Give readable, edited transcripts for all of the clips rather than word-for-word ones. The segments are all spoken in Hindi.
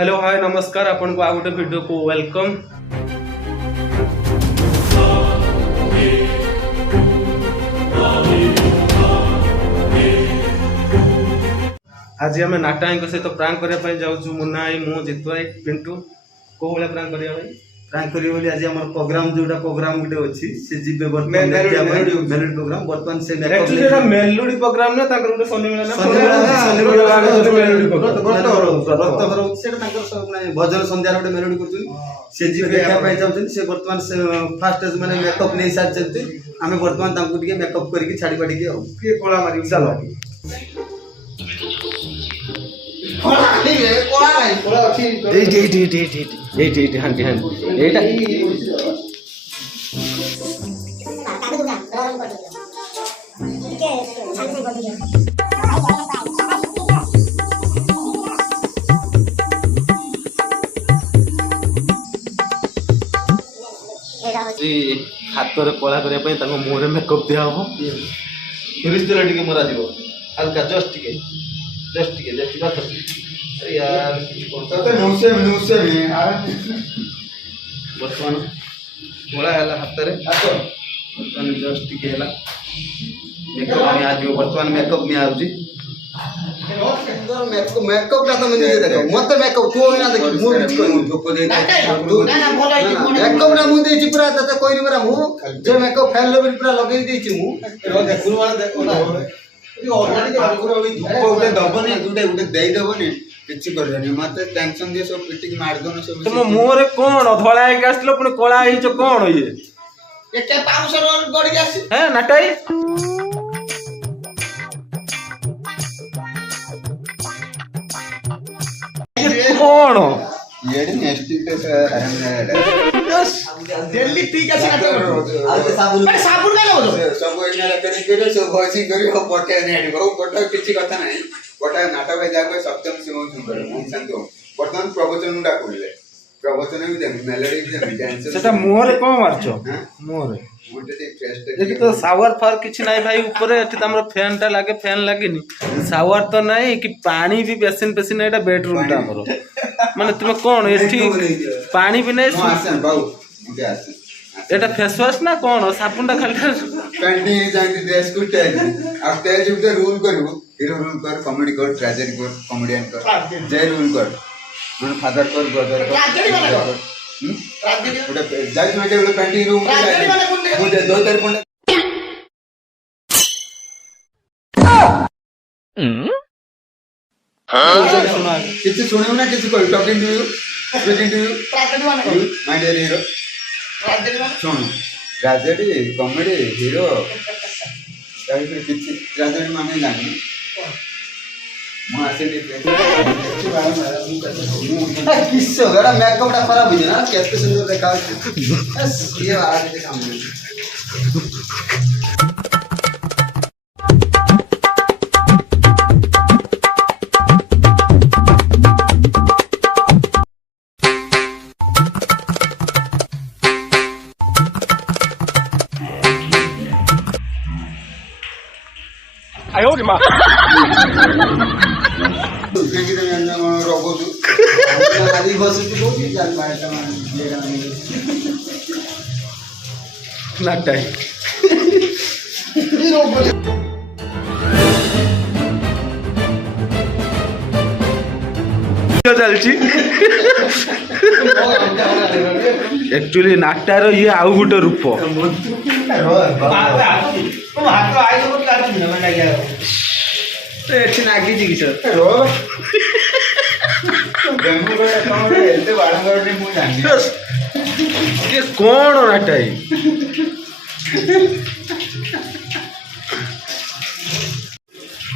हेलो हाय नमस्कार आपन को आ गोटे वीडियो को वेलकम। आज आम नाटा सहित प्रांक करने जाऊँ मुन्ना भाई मु जितु भाई पिंटू को भाई प्रांक करिया भाई प्रांक करियो बोली आज हमर प्रोग्राम जोटा प्रोग्राम गुटे अछि से जिबे वर्तमान मेलोडी प्रोग्राम वर्तमान से एक्चुअली एटा मेलोडी प्रोग्राम ना ताकर गुटे शनि मेला ना मेलोडी प्रोग्राम रक्त घर सेटा ताकर सब माने भजन संध्या गुटे मेलोडी करथुनी से जिबे देखा पाइ जाउथुनी से वर्तमान से फास्ट माने मेकअप नै साथ चलते हमें वर्तमान तांकु टिके मेकअप करके छाडी पाडी के के कोला मारी चलो कोला नहीं रे कोला नहीं कोला अछि एटी हांटी एटा हाथ रे कला करिया पई ताको मुंह रे मेकअप दिया हो रिश्तेदार टिके मरा दिबो हल्का जस्ट टिके अरे यार तो नौसे में वर्तमान मोला हला हाथ रे वर्तमान जस्ट टिके हला मेकअप में आज वर्तमान मेकअप में आउजी मेकअप का तो मुझे देखो मत मेकअप को ना देखो मु को दे तू ना बोला मेकअप ना मु देची पूरा तते कोइनी पूरा मु जे मेकअप फेल लो पूरा लगेई देची मु देखुन वाला देखो ना ऑलरेडी पूरा होई धूप दबनी गुटे देई दबनी किछि करबनी मते टेंशन दे सब पिटिक मार दोन सब तुम मुंह रे कोन धोला के आसलो पुनी कोला हिच कोन ये एके पाउसर गड़ी आसी हैं नाटाई कोन ये नेक्स्ट पे दिल्ली ठीक আছে না আর সাবুন মানে সাবুন কালো হলো সব এনে রেকর্ডিং করে সব ভয়েসিং করি ও পটে নে আনি বহু পটে কিছু কথা নাই পটে নাটক যাবে সপ্তম সিমন সুন্দর মন শান্ত বর্তমান প্রবচন ডা কইলে প্রবচন भी दे मेलोडी भी दे डांस सेटा मुंह रे कोन मारछो मुंह रे मुंडे ते फेस्ट देखि तो शावर फार किछि नाही भाई ऊपर एठी त हमर फैन टा लागे फैन लागेनी शावर तो नाही कि पानी भी बेसिन एटा बेडरूम टा हमर माने तुम कोन एठी पानी भी नाही आसन बाऊ मुझे आसन एटा फेस वॉश ना कोन साबुन टा खाली पेंटी जांती ड्रेस को टैग अब टैग जब रूल करू हीरो रूल कर कॉमेडी कर ट्रेजेडी कर कॉमेडियन कर जय रूल कर मन फादर कर ब्रदर कर ट्रेजेडी वाला कर ट्रेजेडी उडे जाई बेटे उडे पेंटी रूम ट्रेजेडी वाला कोन मुझे दो तेरे कोन हां किछि सुनियो ना किछि कोई talking to you speaking to you tragedy वाला माय डियर हीरो ट्रेजेडी वाला सुनो ट्रेजेडी कॉमेडी हीरो ताई फिर किछि ट्रेजेडी माने जानी मु आसे किसो गड़ा मेकअप टा खराब हो ना केते सुंदर देखा बस ये आज के काम आयो रे मां फेंकी दे रोगो तू आदि बस तू बोल जान बाटा नाटाई चलची एक्चुअली नाटार ये आउ गोटे रूप एठी नागी जी किछ रो गंगू रे कौन एते बाडंगर रे मु जानि ये कोन नाटाई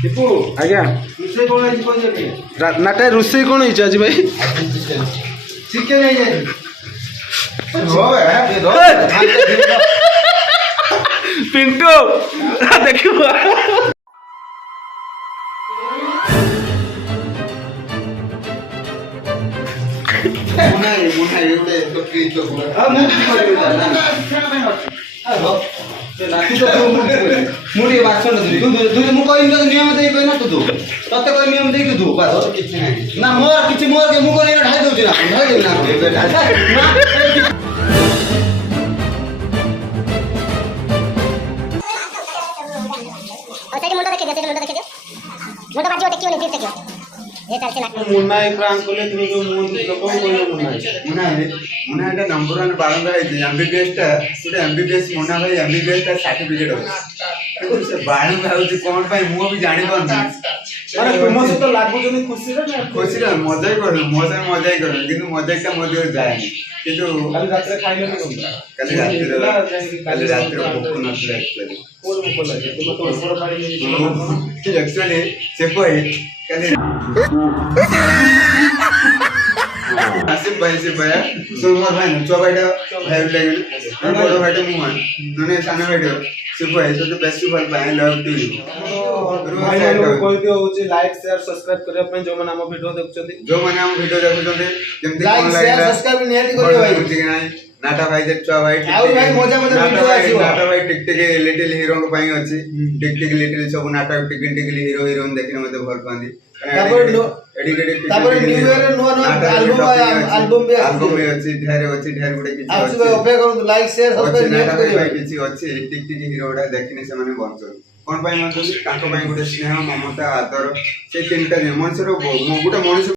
दीपू आज्ञा रुसे कोन आइ कोन जे नाटाई रुसे कोन हिच आज भाई चिकन आई जाई रो पिंटू देखिबो मुना ये तो ट्रीट तो हां मु की ना हां मुड़ी वासन तू मु कहि नियम दे पे ना तू तते कोई नियम दे तू बस ना मोर किछि मोर के मु कोइ ढाई ଦଉଛି ନା ଧରି ଦେବି ନା और साइड मुंडा देखिए मुंडा देखिए मुंडा बाजू देखियो नहीं देखियो ये चल चला मुन्ना एक प्रांक कोले तुम जो मुन लोक कोई मुना एटा नंबर 1 बारंगा है एमबीबीएस टा गोटे एमबीबीएस मुना भाई एमबीबीएस टा सर्टिफिकेट अछि କିନ୍ତୁ ସେ ବାରंगा ହଉଛି कोन पाई मु भी जानि कोन माने तुम से तो लागु जनी खुशी रे ना खुशी रे मजा ही कर मजा ही कर କିନ୍ତୁ मजा का मजा जाए କିନ୍ତୁ काल रात रे खाइले न तुम काली रात रे भूख नथले एक्चुअली कोन भूख लागे तुम तो ऊपर पाड़ी एक्चुअली से कोई काली आसिफ भाई सोमवार भाई न चो भाईटा भाई लागल न बड़ भाईटा मुआ नने साना भाईटा से भाई तो बेस्ट फल पाए लव टू यू भाई लोग कोई दियो होची लाइक शेयर सब्सक्राइब करे अपन जो मन हम वीडियो देखुचंदी जो माने हम वीडियो देखुचंदी जेमति लाइक शेयर सब्सक्राइब निहाती करियो भाई बुझी नाही नाटा भाई जे चो भाई आउ भाई मजा वीडियो आसीबो नाटा भाई टिक टिक लिटिल हीरो को पाई अछि टिक टिक लिटिल सब नाटा टिक टिक हीरो हीरोइन देखिने मते भल पांदी तापर न्यू ईयर नो एल्बम भी अछि ढेर गुडे किछि आप सब अपेक्षा करू लाइक शेयर सब्सक्राइब नाटा करियो भाई किछि अछि टिक टिक हीरोडा देखिने से माने बंचन कोन पाई मन ताको पाई गुडे स्नेह ममता आदर से तीनटा मनुष्य रो गुडे मनुष्य